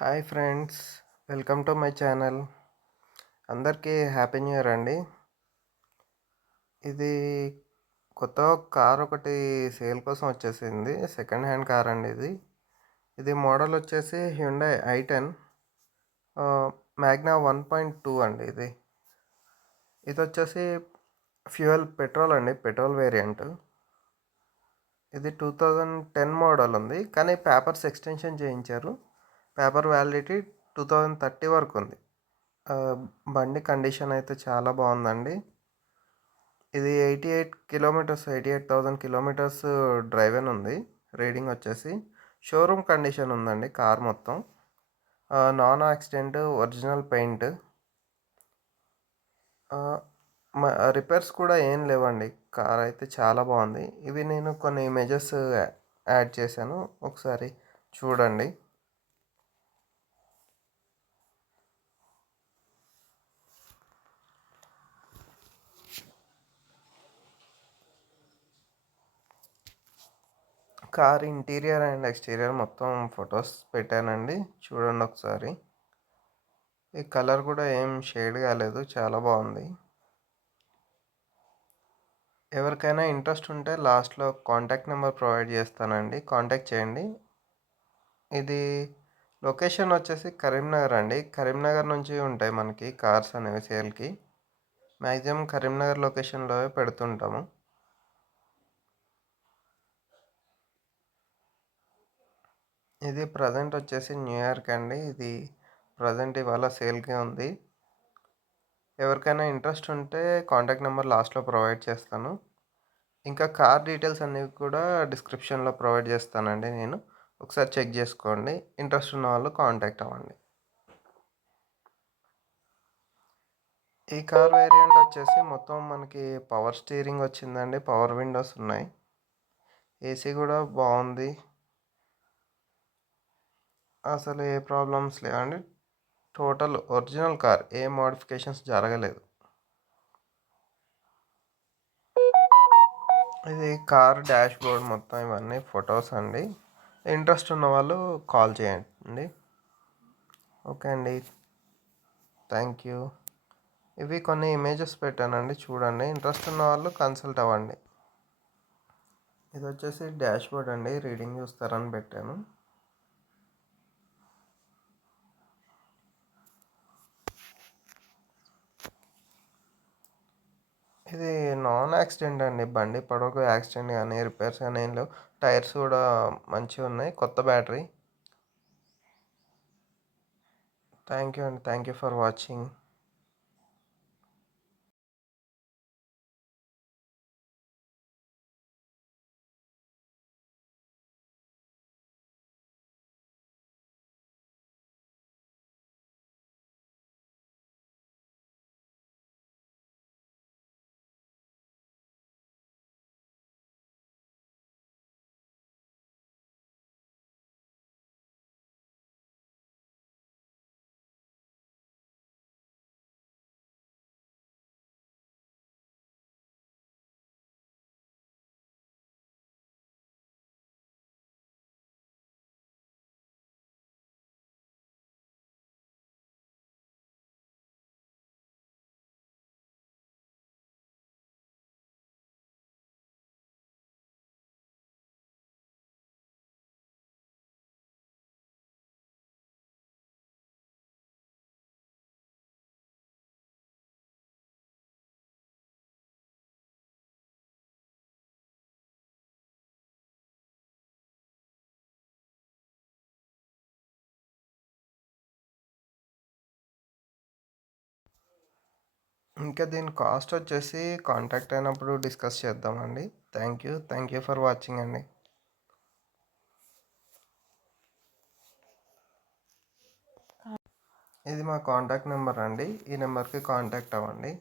Hi friends, welcome to my channel. అందరికీ happy new year అండి. ఇది కొత్త కార్ ఒకటి సేల్ కోసం వచ్చేసింది. సెకండ్ హ్యాండ్ కార్ అండి ఇది. ఇది మోడల్ వచ్చేసి హ్యుండై i10 మ్యాగ్నా 1.2 అండి ఇది. ఇది వచ్చేసి పెట్రోల్ అండి, పెట్రోల్ వేరియంట్. ఇది 2010 మోడల్ ఉంది, కానీ పేపర్స్ ఎక్స్టెన్షన్ చేయించారు. పేపర్ వ్యాలిడిటీ 2030 వరకు ఉంది. బండి కండిషన్ అయితే చాలా బాగుందండి. ఇది 88,000 కిలోమీటర్స్ డ్రైవ్ అని ఉంది. రీడింగ్ వచ్చేసి షోరూమ్ కండిషన్ ఉందండి కార్ మొత్తం. Non accident, original paint. Repairs కూడా ఏం లేవండి. కార్ అయితే చాలా బాగుంది. ఇవి నేను కొన్ని ఇమేజెస్ యాడ్ చేశాను, ఒకసారి చూడండి. కార్ ఇంటీరియర్ అండ్ ఎక్స్టీరియర్ మొత్తం ఫొటోస్ పెట్టానండి, చూడండి ఒకసారి. ఈ కలర్ కూడా ఏం షేడ్ కాలేదు, చాలా బాగుంది. ఎవరికైనా ఇంట్రెస్ట్ ఉంటే లాస్ట్లో కాంటాక్ట్ నెంబర్ ప్రొవైడ్ చేస్తానండి, కాంటాక్ట్ చేయండి. ఇది లొకేషన్ వచ్చేసి కరీంనగర్ అండి. కరీంనగర్ నుంచి ఉంటాయి మనకి కార్స్ అనేవి సేల్కి. మ్యాక్సిమం కరీంనగర్ లొకేషన్లో పెడుతుంటాము. ఇది ప్రజెంట్ వచ్చేసి న్యూ ఇయర్కి అండి. ఇది ప్రజెంట్ ఇవాళ సేల్కి ఉంది. ఎవరికైనా ఇంట్రెస్ట్ ఉంటే కాంటాక్ట్ నెంబర్ లాస్ట్లో ప్రొవైడ్ చేస్తాను. ఇంకా కార్ డీటెయిల్స్ అన్నీ కూడా డిస్క్రిప్షన్లో ప్రొవైడ్ చేస్తానండి నేను. ఒకసారి చెక్ చేసుకోండి. ఇంట్రెస్ట్ ఉన్న వాళ్ళు కాంటాక్ట్ అవ్వండి. ఈ కార్ వేరియంట్ వచ్చేసి మొత్తం మనకి పవర్ స్టీరింగ్ వచ్చిందండి, పవర్ విండోస్ ఉన్నాయి, ఏసీ కూడా బాగుంది, అసలు ఏ ప్రాబ్లమ్స్ లేవండి. టోటల్ ఒరిజినల్ కార్, ఏ మోడిఫికేషన్స్ జరగలేదు. ఇది కార్ డాష్ బోర్డ్ మొత్తం ఇవన్నీ ఫొటోస్ అండి. ఇంట్రెస్ట్ ఉన్న వాళ్ళు కాల్ చేయండి. ఓకే అండి, థ్యాంక్ యూ. ఇవి కొన్ని ఇమేజెస్ పెట్టానండి, చూడండి. ఇంట్రెస్ట్ ఉన్న వాళ్ళు కన్సల్ట్ అవ్వండి. ఇది వచ్చేసి డాష్ బోర్డ్ అండి, రీడింగ్ చూస్తారని పెట్టాను. ఇది నాన్ యాక్సిడెంట్ అండి, బండి పడవకు యాక్సిడెంట్ కానీ రిపేర్స్ కానీ ఏం లేవు. టైర్స్ కూడా మంచిగా ఉన్నాయి, కొత్త బ్యాటరీ. థ్యాంక్ యూ అండి, థ్యాంక్ యూ ఫర్ వాచింగ్. ఇంకా దీని కాస్ట్ వచ్చేసి కాంటాక్ట్ అయినప్పుడు డిస్కస్ చేద్దామండి. థ్యాంక్ యూ ఫర్ వాచింగ్ అండి. ఇది మా కాంటాక్ట్ నెంబర్ అండి, ఈ నెంబర్కి కాంటాక్ట్ అవ్వండి.